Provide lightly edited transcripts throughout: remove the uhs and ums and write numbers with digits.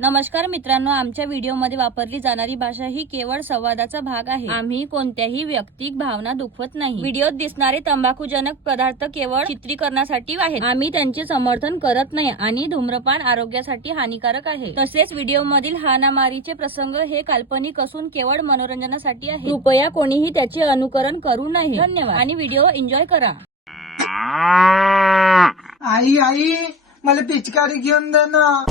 नमस्कार मित्रांनो, आमच्या व्हिडिओमध्ये वापरली जाणारी भाषा ही केवळ संवादाचा भाग आहे. आम्ही कोणत्याही वैयक्तिक भावना दुखवत नाही. व्हिडिओत दिसणारे तंबाखूजनक पदार्थ केवळ चित्रीकरणासाठी आहेत. आम्ही त्यांचे समर्थन करत नाही आणि धूम्रपान आरोग्यासाठी हानिकारक आहे. तसेच व्हिडिओमधील हाणामारीचे प्रसंग हे काल्पनिक असून केवळ मनोरंजनासाठी आहे. कृपया कोणीही त्याचे अनुकरण करू नये. धन्यवाद आणि व्हिडिओ एन्जॉय करा. आई आई मला पिचकारी घेऊन दे ना.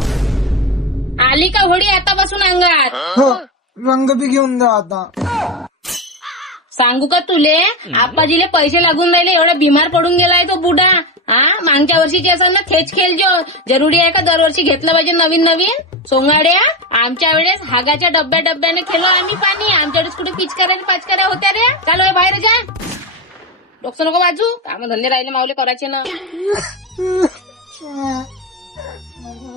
आली का होडी आता बसून अंगात? हो, रंग बी घेऊन दे आता. सांगू का तुले, आप्पाजीले पैसे लागून राहिले, एवढा बिमार पडून गेलाय तो बुडा. मागच्या वर्षीची असं ना थेच खेळ जो जरुरी आहे का दरवर्षी घेतलं पाहिजे नवीन नवीन सोंगाड्या. आमच्या वेळेस हागाच्या डब्याने खेळलो आम्ही पाणी. आमच्या वेळेस कुठे पाचकऱ्या होत्या रे. चालू बाहेर जा, डोकं नको वाजू. काम धंदे राहिले मावले करायचे ना.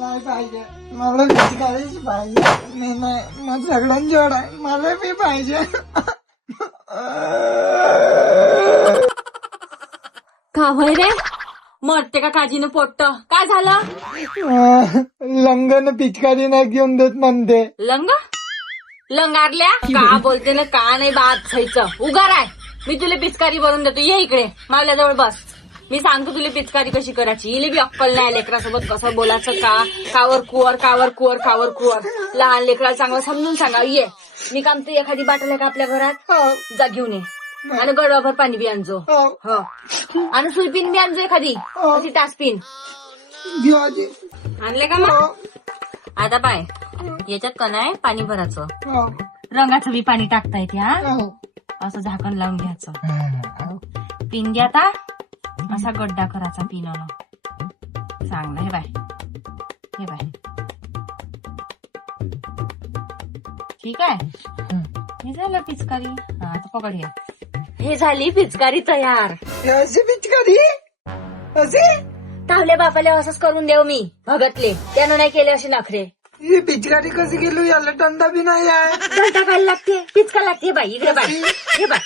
मला पाहिजे, मला पिचकारीच पाहिजे. नाही मग सगळ्यांनी जोड आहे, मला बी पाहिजे. का होय रे, मरते का काजीनं पोट्ट? काय झालं? लंगन पिचकारी नाही घेऊन देत म्हणते. लंगारल्या का बोलते ना, का नाही बात खायचं. उगार आहे, मी तुला पिचकारी भरून देतो. ये इकडे माझ्याजवळ बस. मी सांगतो तुला पिचकारी कशी करायची. इले बी अक्कल नाही लेकरासोबत कसं बोलायचं. कावर कुवर. लहान लेकराला चांगलं समजून सांगा. ये मी काम ते एखादी बाटल आहे का आपल्या घरात, जा घेऊन ये. आणि गडवाभर पाणी बी आणजो. हो, आणि सुलपिन बी आणजो एखादी, अशी टाचपिन आणले का मग? आता पाय याच्यात कणाय पाणी भरायचं, रंगाचं बी पाणी टाकता येते. असं झाकण लावून घ्यायचं. पिन घ्या आता, असा गड्डा करायचा पिनानं चांगला. हे बाय ठीक आहे. हे झालं पिचकारी. आता पकड. हे झाली पिचकारी तयार. अशी पिचकारी असे तावल्या बापाला असंच करून देऊ मी भगतले. त्यानं नाही केले असे नखरे. ही पिचकारी कशी गेलो, याला टंडा बी नाही आहे. घंटा काय लागते, पिचका लागते. बाई इकडे बाई. हे बाय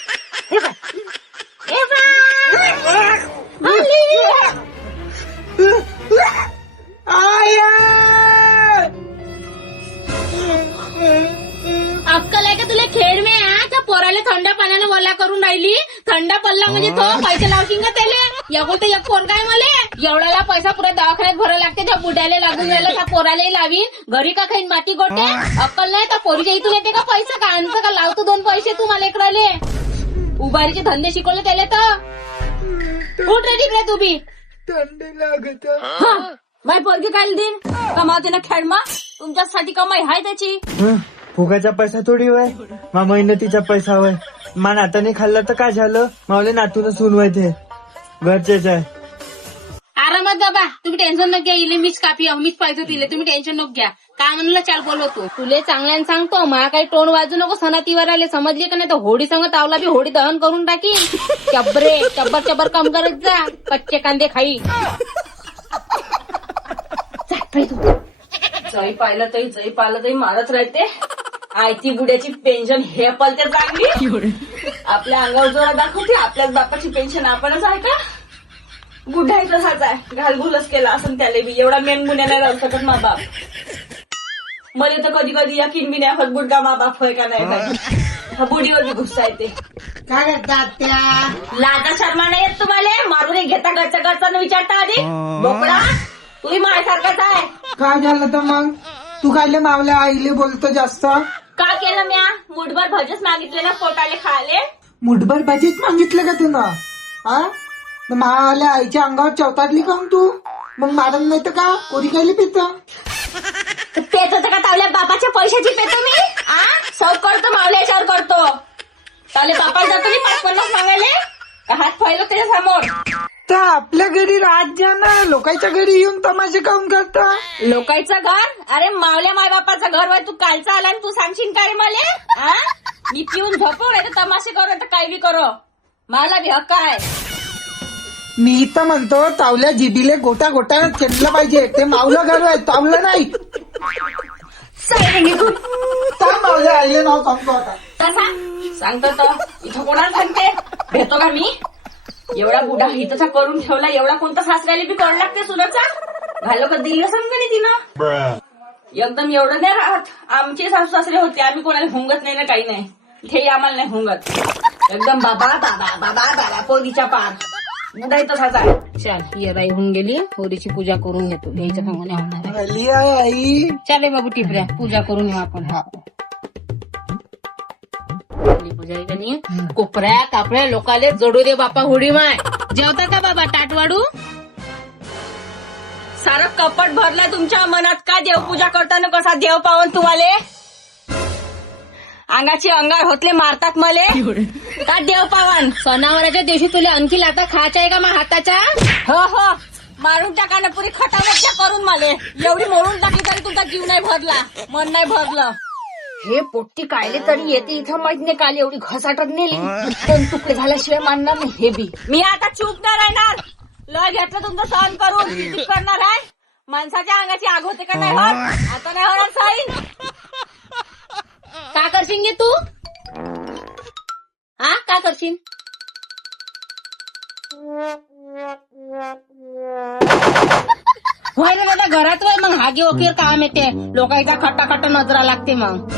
अक्कल आहे का तुला खेळ में? त्या पोराला थंड पाण्याने वल्ला करून राहिली. थंड पडला म्हणजे तो पैसे लावशील का त्याला? एवढं एक पोर काय मला एवढाला पैसा पुरा दवाखान्यात भरायला लागते. त्या बुड्याला लागून राहिला, त्या पोरालाही लावीन. घरी का खाईन माती गोटे? अक्कल नाही. त्या पोरीच्या इथून येते का पैसा? का आणतं का? लावतो 2 पैसे तू मला इकडाले. उभारीचे धंदे शिकवले त्याला तर उठ रे तिकडे तू बी. थंडी लागत. बाय पोरगी काय दिन कमावते ना खेळमा. तुमच्यासाठी कमाई हाय त्याची. फुगाचा पैसा थोडी वय, मा मेहनतीचा पैसा वय. मा नाताने खाल्ला तर काय झालं, मावले नातून सून वय ते घरचेच आहे. आरामात बाबा, तुम्ही टेन्शन नको घ्या. इले मीच कापी मीच पाहिजे तिले, तुम्ही टेन्शन नको घ्या. काय म्हणलं चाल बोलवतो तुले चांगल्यानं सांगतो. मला काही टोन वाजू नको. सणातीवर आले समजले का नाही तर होडी संग तावला बी होडी दहन करून टाकी. चब्बर काम करत जा. कच्चे कांदे खाई. जय पाहिलं तरी मारत राहते. आयती बुड्याची पेन्शन हे पलते चांगली. आपल्या अंगावर जोरा दाखवते. आपल्याच बापाची पेन्शन आपणच आहे का? बुड्ढा तसाच आहे, घालघुलच केला असं त्याला बी. एवढा मेनगुन्या नाही राहू शकत मा बाप. मला तर कधी यकीन बी नाही होत बुडगा मा बाप होय का नाही. बुडीवर बी गुस्सा येते. काय करतात त्या? लाजा शर्मा नाही येत तुम्हाला? मारून घेता घरचा विचारता आधी. बोकडा तुम्ही माझ्यासारखाच आहे. काय झालं तर मग? तू कायले मावल्या आईले बोलतो जास्त? का केलं म्या? मुठभर भजच मागितले ना पोटाले खायले. मुठभर भाजीच मागितलं का तुला? हा, मावल्या आईच्या अंगावर चवताडली का तू? मग मारण नाही तर का कोरी खायला पितं? पेत होतं का तावल्या बापाच्या पैशाची पेतो मी? सौ करतो मावल्याच्यावर करतो. तावले बापाला जातो मी 5-50 मागायले का हात फैलो त्याच्या समोर. तर आपल्या घरी राहत जा ना, लोकांच्या घरी येऊन तमाशे काऊन करता? लोकांचं घर? अरे मावल्या माय बापाचं घर वय. तू कालचा आला आणि तू सांगशील का रे मला? मी पिऊन झोपव नाही तर तमाशे करो तर काही बी करो. मला बी हक्क आहे. मी तर म्हणतो तावल्या जिबीले गोटा चेटलं पाहिजे. ते मावलं घर आहे, तावलं नाही. मावल्या आईले नाव सांगतो आता. तसा सांगतो तर इथं कोणाला सांगते? भेटतो का मी? एवढा बुडा हितचा करून ठेवला. एवढा कोणता सासऱ्याला बी कळ लागते सुनाचा. घालो का दिलं समजा तिनं. एकदम एवढं नाही राहत. आमचे सासू सासरे होते, आम्ही कोणाला हुंगत नाही ना काही नाही. हे आम्हाला नाही हुंगत. एकदम बाबा बाबा बाबा बाबा पोरीच्या पार बुडाई तसाच आहे. चल ये बाई होऊन गेली, पोरीची पूजा करून घेतो. घ्यायचं का म्हणे होणार आहे. आली आहे आई. चाले बाबू टिपऱ्या, पूजा करून येऊ आपण. हा पूजा आहे का नाही. कोपऱ्या कापऱ्या लोकाले जोडू दे बापा होडी माय. जेवता का बाबा ताट वाढू. सारं कपट भरलंय तुमच्या मनात. का देवपूजा करताना कसा देव पावन तुम्हाला अंगाची अंगार होतले मारतात मले. का देव पावन. सणावाराच्या दिवशी तुला आणखी लाता खायचा आहे का मग हाताच्या. हो हो मारून टाका ना पुरी खटावट करून मले. एवढी मोडून टाकली तरी तुमचा जीव नाही भरला, मन नाही भरलं. हे पोट्टी कायले तरी येते इथं माहित नाही. काल एवढी घसाटत नेली पण तुकडे झाल्याशिवाय मानणार नाही. हे बी मी आता चूप नाही राहणार. लय घेतलं तुमचं सहन करून. किती करणार आहे. माणसाच्या अंगाची आग होते का नाही होत. आता नाही होणार साईन. का करशील गे तू. हा का करशील. होय ना दादा घरात वय मग हागे ओकेर काम येते. लोकांच्या खट्टा खट्टा नजरा लागते मग.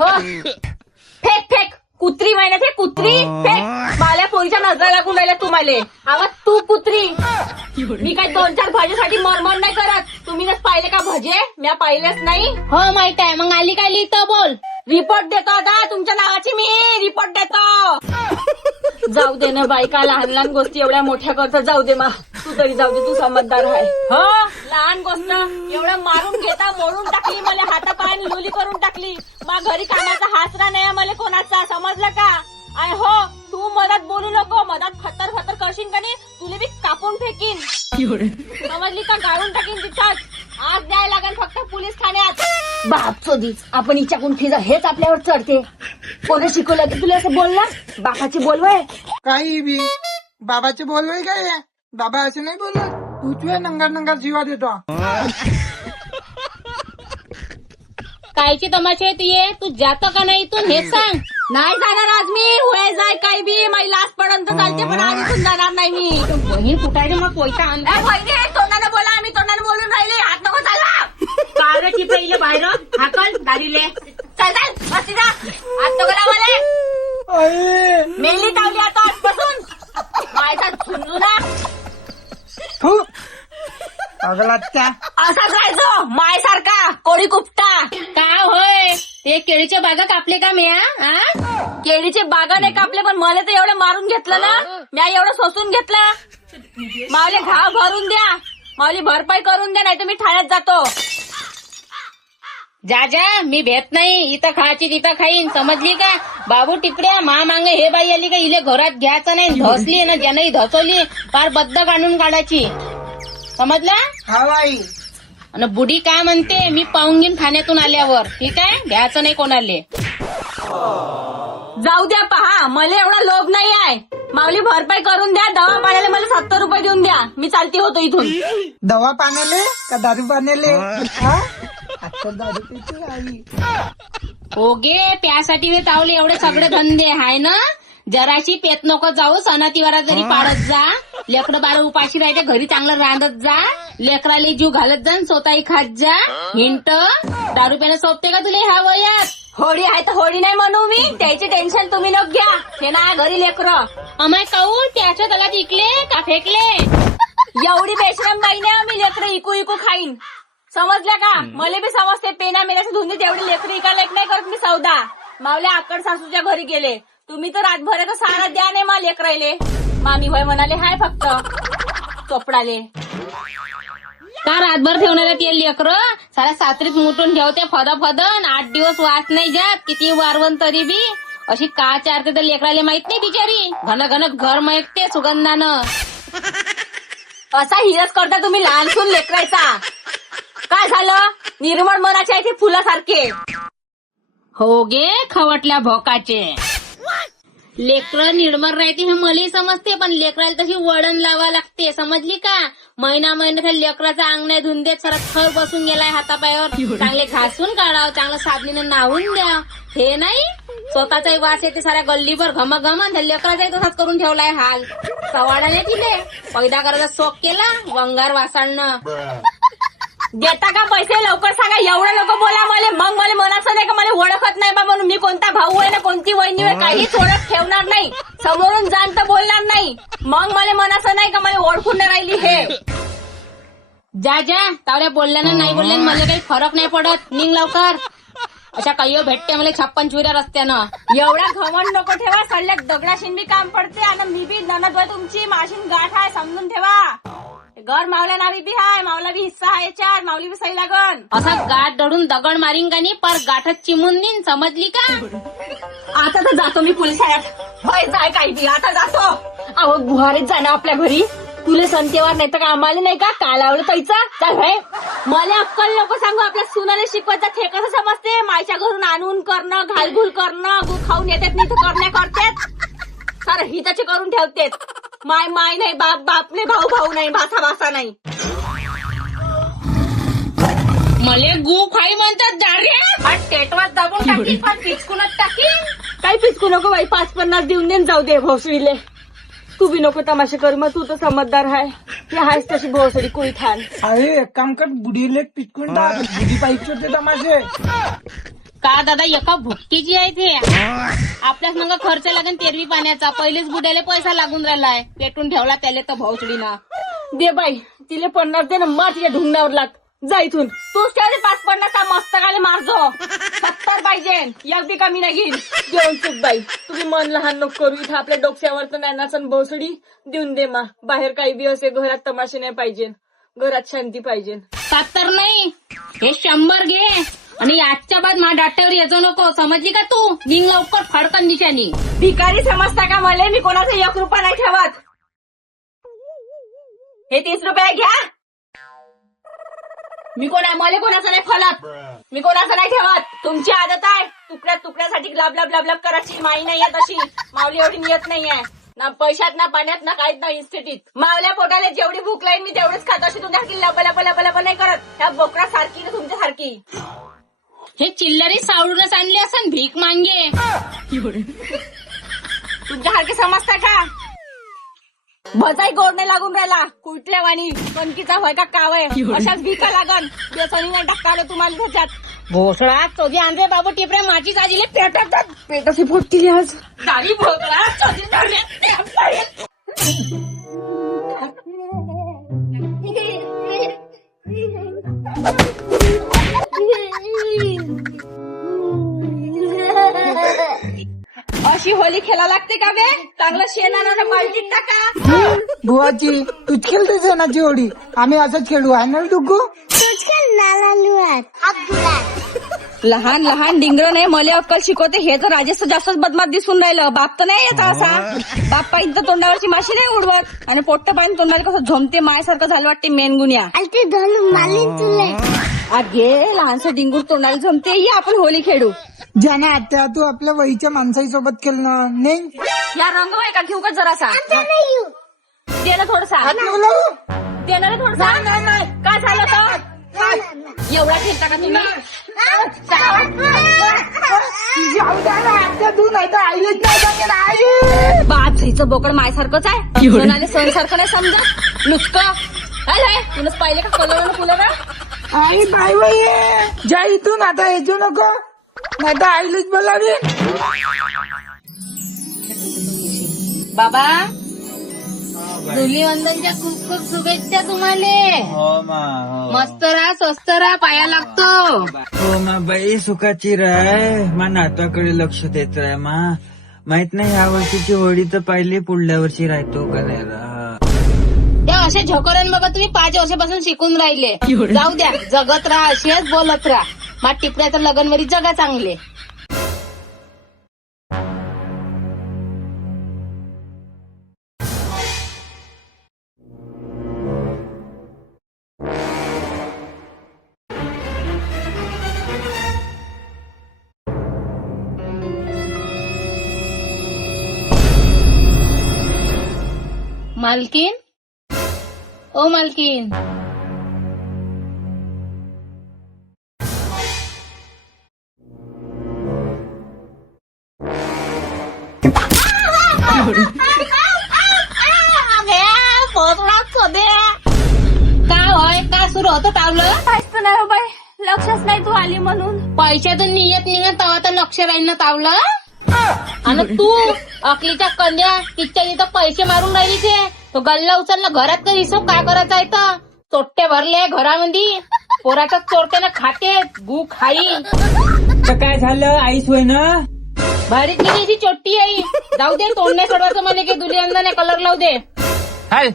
हो फेक फेक कुत्री महिन्यात हे कुत्री फेक. माल्या पोरीच्या नजरा लागून राहिल्या तुम्हाला. आवाज तू कुत्री. मी काही 2-4 भाजीसाठी मरमर नाही करत. तुम्ही जर पाहिले का भजे. मी पाहिलेच नाही. हो माहित आहे. मग आली काय लिहितं बोल. रिपोर्ट देतो आता तुमच्या नावाची. मी रिपोर्ट देतो. जाऊ दे ना बायका. लहान लहान गोष्टी एवढ्या मोठ्या करतात. जाऊ दे मा. तू तरी जाऊ दे. तू समजदार आहे. हो लहान गोष्ट एवढं मारून घेता. मोडून टाकली मला. हातापायाने लुली करून टाकली. मा घरी कामाचा हासरा नाही मला कोणाचा. समजलं का. आय हो तू मधात बोलू नको. मधात फतर फतर करशील का नाही तुला बी कापून फेकीन. समजली का. गाळून टाकीन तिथंच. आज द्यायला लागेल फक्त पोलीस ठाण्यात. बाप चोदी आपण हिच्याकडून फिजा हेच आपल्यावर चढते. कोणी शिकवलं की तुला असं बोलणार. बापाची बोलवाय काही बी बाबाचे बोलवाय काय. बाबा असे नाही बोलत. तूच नंगर नंगर जीवा देतो. कायची तमाशा आहे तुये. तू जातो का नाही इथून हेच सांग. नाही जाणार आज मी. होय जाय काही बी. माझी लास्ट पर्यंत चालते पण आज इथून जाणार नाही मी. बहीण कुठायचे मग पैसा आणला. तोंडानं बोला. आम्ही तोंडानं बोलून राहिले. हात नको चालला. कागची पहिले बाहेर हाकल दारीले. चल चल बस जा. हात नको लावाले. मेली टावली आता आजपासून. मायचा झुंजू ना. अगलाच्या असाच राहायचो माय सारखा कोळी कुपटा. का होय ते केळीच्या बागा कापले का म्या. केळीचे बागा नाही कापले पण मला तर एवढं मारून घेतलं ना. म्या एवढं सोसून घेतलं. मावले घाव भरून द्या. मावली भरपाई करून द्या नाही तर मी ठाण्यात जातो. जा जा मी भेट नाही. इथं खायची तिथं खाईन. समजली का. बाबू टिपड्या मा मांग हे बाई आली का इले घरात घ्यायचं नाही. धसली ना ज्यानं धसवली पार बद्द काढून काढायची. समजला. हवाई आणि बुडी काय म्हणते मी पाहून घेईन ठाण्यातून आल्यावर. ठीक आहे घ्यायचं नाही कोणाले. जाऊ द्या पहा. मला एवढा लोभ नाही आहे. माऊली भरपाई करून द्या. दवा पाण्याला मला 70 रुपये देऊन द्या. मी चालती होतो इथून. दवा पाण्याले का दारू पाण्याले. आता दारू पिते आई. हो गे त्यासाठी मी तावले एवढे सगळे धंदे हाय ना. जराशी पेत नको जाऊ. सणातिवारा जरी पाडत जा. लेकरं बाळ उपाशी राहते. घरी चांगलं रांधत जा. लेकराले जीव घालत जा. स्वतःही खात जा. हिंट दारू प्यानं सोपते का तुला ह्या वयात. होळी आहे तर होळी नाही म्हणू मी. त्याची टेन्शन तुम्ही नको घ्या. हे ना घरी लेकरं. अमाय काऊ त्याच्या तलात इकले का फेकले. एवढी बेशरम बाई नाही मी लेकरं इकू इकू खाईन. समजल्या का. मला बी समजते पेना मेल्याच्या धुंदीत एवढी लेकरं इकायला एक नाही करत मी सौदा. मावल्या आकड सासूच्या घरी गेले. तुम्ही तर रातभर सारा द्या नाही मा लेकरायले. मामी होय म्हणाले हाय फक्त चोपडाले. का रातभर ठेवणार ते लेकरं. साऱ्या सात्रीत मुटून ठेवते फदन 8 दिवस वास नाही जात. किती वारवण तरी बी अशी का चारते तर लेकराले माहित नाही बिचारी. घन घन घर महकते सुगंधानं. असा हिरस करता तुम्ही लहान सून लेकरायचा. काय झालं निर्मळ मनाचे आहे ते फुलासारखे. हो गे खवटल्या भोकाचे. लेकरं निर्मळ राहते हे मलाही समजते पण लेकराला तशी वळण लावा लागते. समजली का. महिना त्या लेकराचा अंग नाही धुवून देत. सारा थर बसून गेलाय हातापायावर. चांगले घासून काढावं. चांगलं साबणीनं नाहून द्या. हे नाही स्वतःचाही वास येते साऱ्या गल्लीभर घमघम आणि लेकराचाही तसाच करून ठेवलाय हाल. सवाडाने तिले पैदा करायचा शोक केला वंगार वासाळनं. देता का पैसे लवकर सांगा. एवढं नको बोला मला. मग मला म्हणायचं नाही का मला ओळखत नाही बा म्हणून. मी कोणता भाऊ आहे ना कोणती वहिनी आहे काहीच ओळख ठेवणार नाही. समोरून जाण तर बोलणार नाही. मग मला म्हणायचं नाही का मला ओळखून नाही राहिली हे. जा जा तावऱ्या बोलल्यानं नाही बोलल्यानं मला काही फरक नाही पडत. निघ लवकर. अशा काही भेटते मला 56 चुऱ्या रस्त्यानं. एवढा घमंड नको ठेवा. सल्ल्यात दगडाशीन बी काम पडते आणि मी बी ननद आहे तुमची. माशीन गाठ आहे समजून ठेवा. घर मावल्या नावी बी हाय. मावला बी हिस्सा आहे चार. मावली बी सही लागन. असा गाठ दडून दगड मारीन का नाही पर गाठच चिमून देईन समजली का. आता तर जातो मी पोलीस ठाण्यात. होय जाय काही बी आता जातो. अहो गुहारीत जाणं आपल्या घरी. तुले संतेवार नाही तर का आम्हाला नाही का काय लावलं पैसा. चल भाई मला अक्कल नको सांगू. आपल्या सुनाने शिकवायचं हे कसं समजते. मायच्या घरून आणून करणं घालघुल करणं. गु खाऊन येतात नाही तर करण्या करतात. सारं हिताचे करून ठेवतेत. माय माय नाही बाप बाप नाही भाऊ भाऊ नाही भासा भासा नाही. मले गु खाई म्हणतात दार्या. टेटवात दाबून टाकी पण पिचकूनच टाकी. काही पिचकू नको बाई. 5-50 देऊन देऊन जाऊ दे भोसडीले. तू बी नको तमाशे कर. मग तू तर समजदार आहे. हे आहेस तशी भोसडी कुळी ठाण. अरे एक काम कर बुडीले पिटकून टाक. बुडी पाहिजे होते तमाशे. का दादा एका भुकटीची आहे ते. आपल्याच मग खर्च लागेल तेरवी पाण्याचा. पहिलेच बुड्याला पैसा लागून राहिलाय. पेटून ठेवला त्याला तर भोसडीना. दे बाई तिले 50 दे ना. मार तिच्या ढुंगणावर लाग. जा इथून. तूच ठेवले 5-50 मस्तकाले मारजो. 70 पाहिजे. एक बी कमी नाही घेईन. जेवण चूक बाई. तुम्ही मन लहान नको करू. इथं आपल्या डोक्यावर तर नानाचं भोसडी देऊन दे मा. बाहेर काही बी असे घरात तमाशे नाही पाहिजे. घरात शांती पाहिजे. 70 नाही हे 100 घे. आणि आजच्या बाद मा डाट्यावर येतो नको समजली का तू. निघ लवकर फडकन निशाणी. भिकारी समजता का मला. मी कोणाचा 1 रुपया नाही ठेवत. हे 30 रुपये घ्या. मी मला कोणाचं नाही फलत. मी कोणाचं नाही ठेवत. तुमची आदत आहे तुकड्यासाठी ग्लाब लाब लाब लाब करायची. माई नाही आहे तशी. माऊली एवढी नियत नाहीये ना पैशात ना पाण्यात ना काहीच ना इन्स्टिट्यूट. मावल्या पोटाला जेवढी भूक लागेल मी तेवढीच खात. अशी तुमच्यासारखी लप लप लप लप नाही करत. ह्या बोकरा सारखी ना तुमच्यासारखी. हे चिल्लरी सावडूनच आणली असं भीक मांगे. तुमच्यासारखे समजता का. भजाई गोड नाही लागून राहिला. कुठल्या वाणी कणकीचा होय का कावय. अशाच भीका लागन. बेसनी नाही टाकलं तुम्हाला त्याच्यात. भोसळा चोदी आणरे बाबू टिपऱ्या माझी आजीले पेटात पेटाची फुटली आज. दारी भोसळा चोदी अशी होली खेळा लागते का बे. चांगलं शेणानं बालटीत टाका. बुवाची तूच खेळतेस शेणाची होडी. आम्ही असंच खेळू आहे ना डुग्गू. लहान लहान डिंगर नाही मला अक्कल शिकवते. हे तर राजेश जास्तच बदमाश दिसून राहिलं. बाप तर नाही येत असा. बाप पाहिजे तर तोंडावरची माशी नाही उडवत. आणि पोट्ट पाहिजे तोंडाला कसं झोमते मायसारखं झालं वाटते मेनगुन्या. अगे लहानसं डिंगूर तोंडाला झोमते. ये आपण होली खेळू. ज्याने आता तू आपल्या वहीच्या माणसाई सोबत खेळणं नाही. या रंग आहे का घेऊ का जरासा. दे ना थोडसा. दे ना रे थोडसा. काय झालं तर एवढा खेळता का तुम्ही. बाप झाईचं बोकड मायसारखंच आहे. म्हणाले सणसारखं नाही समजा. नुसतं काय आहे तुला पाहिले का कलर फुलं. आई बाई बाई ज्या इथून आता येतो नको नाही तर आईलाच बोलावी. बाबा धुलीवंदनच्या खूप खूप शुभेच्छा तुम्हाला. हो मा हो. मस्त राहा स्वस्त राहा पाया लागतो. हो मा बाई सुखाची राय. मा नाताकडे लक्ष देत राय मा. माहित नाही ह्या वर्षीची होळी तर पाहिली पुढल्या वर्षी राहतो का नाही राहा. त्या असे झोकरण बाबा तुम्ही 5 वर्षापासून शिकून राहिले. जाऊ द्या जगत राहा असेच बोलत राहा. मा टिपऱ्याचं लगनवरी जगा चांगले. मालकीन ओ मालकीन. सुरू होतं तावलं. काहीच तर नाही हो बाई, लक्षच नाही तू आली म्हणून. पैशातून नियत निघत तेव्हा तर लक्ष राहील ना तावलं. आणि तू अकलीच्या कंद्या तिच्या तिथं पैसे मारून राहिली ते. तो गल्ला उचलला घरात तर हिशोब काय करायचा आहे तर. चोट्टे भरले घरामध्ये, पोराच्या चोरट्यानं खाते गु खाई. तर काय झालं, आईस होय ना? भारीत गेली चोट्टी आई. जाऊ दे, तोंड नाही सोडवायचं मला की दुलियांदाने कलर लावू दे. हाय,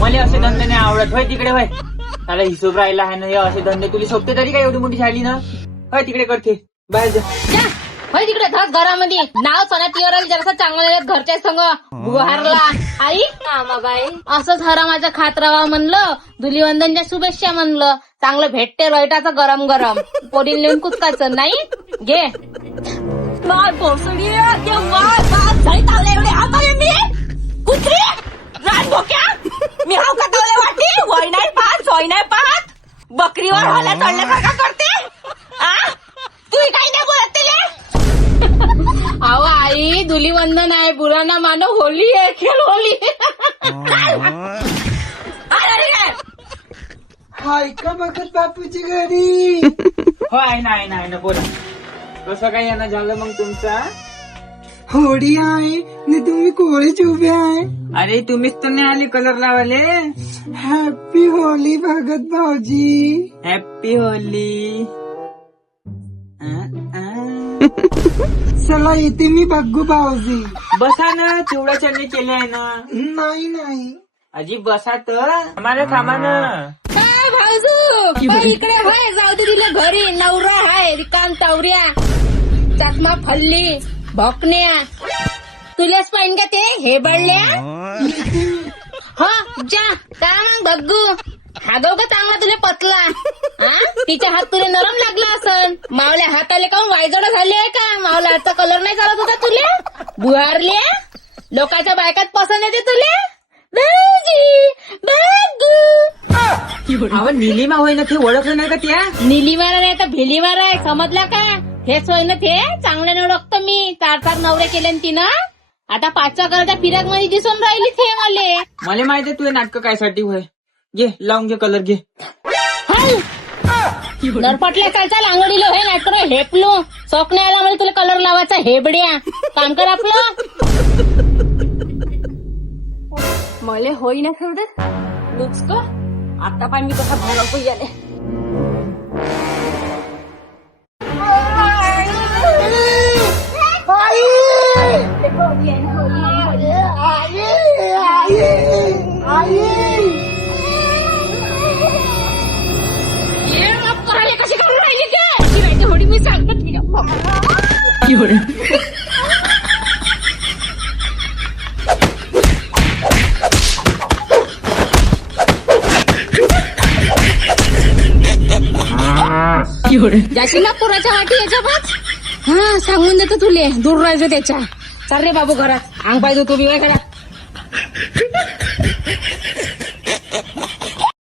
मला असे धंदे नाही आवडत. होय तिकडे होय, त्याला हिशोब राहिला आहे ना. हे असे धंदे तुला सोबते तरी काय एवढी मोठी झाली ना. होय तिकडे करते, बाहेर जा. जा, होय तिकडे धस घरामध्ये. नाव सणातीवर जरासं चांगलं घरच्या संग गुहारला आई. बाई असंच हरामाचं खात राहा म्हणलं. धुलीवंदनच्या शुभेच्छा म्हणलं. चांगलं भेटते रयटाचं गरम गरम. पोरीला नेऊन कुचकायचं नाही. घे बाय पोसडी झाली तावले एवढे हात आले मी. कुत्री रान भोक्या, मी हाव का तावले वाटी. वय नाही पाहत, सोय नाही पाहत, बकरीवर हल्ला चढल्यासारखा करते. तू काही नाही बोलत तिले. अहो आई, धुलीवंदन आहे, बुरा ना मानो, होली आहे, खेळ होली. हाय का बघत बापूची घरी. हो आहे ना बोला. कसं काय यांना झालं मग तुमचा? होडी आहे ने तुम्ही कोळीच उभे आहे. अरे तुम्हीच तर नाही आली कलर लावाले. हॅपी होली भगत भाऊजी. Happy Holy. चला येते मी बघू भाऊजी. बसा ना, चिवडा चटणी केली आहे ना. नाही अजी बसा तर, आम्हाला थांबा ना. काय भाऊजू इकडे होय. जाऊ दे तिला घरी. नवरा हाय रिकाम तावऱ्या, चकमा फल्ली भोकण्या. तुलाच पाहिजे का ते हे बळल्या. हा जा का मग बघू. हागव का चांगला तुला पतला. तिच्या हात तुला नरम लागला असन. मावल्या हाताले काऊन वायजड झाले आहे का. मावल्या हातचा कलर नाही चालत होता तुला. बुहारल्या लोकांच्या बायकात पसंत येते तुला. अहो निलिमा होय ना, ते ओळखलं नाही का त्या? निलीमार नाही तर भिलीमार आहे, समजला का. हेच होय ना ते. चांगल्याने ओळखतो मी. 4 नवरे केले तिनं. आता 5च्या कलरच्या फिरक मध्ये दिसून राहिली ते मले. मला माहिती तू नाटक काय साठी होय. घे लावून घे कलर घे. नरपटल्या चालचाल आंगडीलो हे नाटक हेपलो. शोक नाही आला मला तुला कलर लावायचा हेबड्या. काम कर आपलं. मले होई ना खेळ नुचक. आता पाय मी कसा भरवतो याले. ये मग करायला कशी करून राहिली का. अशी राहते होडी मी सांगतो जाशील ना पुराच्या वाटी याच्यात. हा सांगून देतो तुले. दूर राहायचं त्याच्या. चाल रे बाबू घरात. अंग पाहिजे तू बी काय करा.